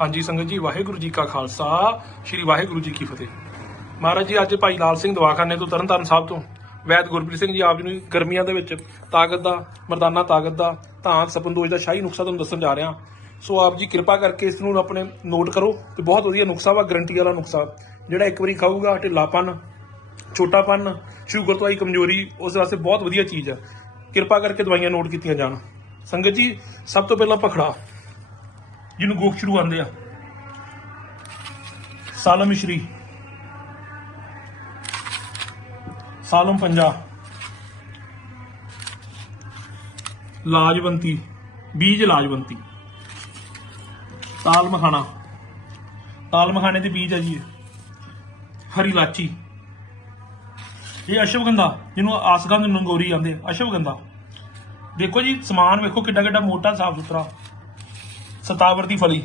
ਹਾਂਜੀ ਸੰਗਤ ਜੀ, ਵਾਹਿਗੁਰੂ ਜੀ ਕਾ ਖਾਲਸਾ, ਸ੍ਰੀ ਵਾਹਿਗੁਰੂ ਜੀ ਕੀ ਫਤਿਹ। ਮਹਾਰਾਜ ਜੀ, ਅੱਜ ਭਾਈ ਲਾਲ ਸਿੰਘ ਦਵਾਖਾਨੇ ਤੋਂ ਤਰਨਤਾਰਨ ਸਾਹਿਬ ਤੋਂ ਵੈਦ ਗੁਰਪ੍ਰੀਤ ਸਿੰਘ ਜੀ ਆਪ ਜੀ ਨੂੰ ਗਰਮੀਆਂ ਦੇ ਵਿੱਚ ਤਾਕਤ ਦਾ, ਮਰਦਾਨਾ ਤਾਕਤ ਦਾ ਤਾਂ ਸਪੰਦੋਜ ਦਾ ਸ਼ਾਹੀ ਨੁਕਸਾ ਤੁਹਾਨੂੰ ਦੱਸਣ ਜਾ ਰਿਹਾ। ਸੋ ਆਪ ਜੀ ਕਿਰਪਾ ਕਰਕੇ ਇਸ ਨੂੰ ਆਪਣੇ ਨੋਟ ਕਰੋ ਤੇ ਬਹੁਤ ਵਧੀਆ ਨੁਕਸਾ ਵਾ, ਗਰੰਟੀ ਵਾਲਾ ਨੁਕਸਾ। ਜਿਹੜਾ ਇੱਕ ਵਾਰੀ ਖਾਊਗਾ, ਢਿੱਲਾਪਨ, ਛੋਟਾਪਨ, ਸ਼ੂਗਰ ਤੋਂ ਆਈ ਕਮਜ਼ੋਰੀ, ਉਸ ਵਾਸਤੇ ਬਹੁਤ ਵਧੀਆ ਚੀਜ਼ ਆ। ਕਿਰਪਾ ਕਰਕੇ ਦਵਾਈਆਂ ਨੋਟ ਕੀਤੀਆਂ ਜਾਣ। ਸੰਗਤ ਜੀ, ਸਭ ਤੋਂ ਪਹਿਲਾਂ ਪਖੜਾ ਜਿਹਨੂੰ ਗੋਖਸ਼ਰੂ ਆਂਦੇ ਆ। ਸਾਲਮ ਮਿਸ਼ਰੀ ਸਾਲਮ ਪੰਜਾ। ਲਾਜਵੰਤੀ। ਬੀਜ ਲਾਜਵੰਤੀ। ਤਾਲ ਮਖਾਣਾ ਤਾਲ ਮਖਾਣੇ ਦੇ ਬੀਜ ਆ ਜੀ ਹਰੀ ਲਾਚੀ। ਇਹ ਅਸ਼ਵਗੰਧਾ ਜਿਹਨੂੰ ਆਸਗੰਧ ਨੰਗੋਰੀ ਆਂਦੇ ਆ, ਅਸ਼ਵਗੰਧਾ। ਦੇਖੋ ਜੀ ਸਮਾਨ ਵੇਖੋ ਕਿੱਡਾ ਕਿੱਡਾ ਮੋਟਾ ਸਾਫ਼ ਸੁਥਰਾ ਸਤਾਵਰ ਦੀ ਫਲੀ।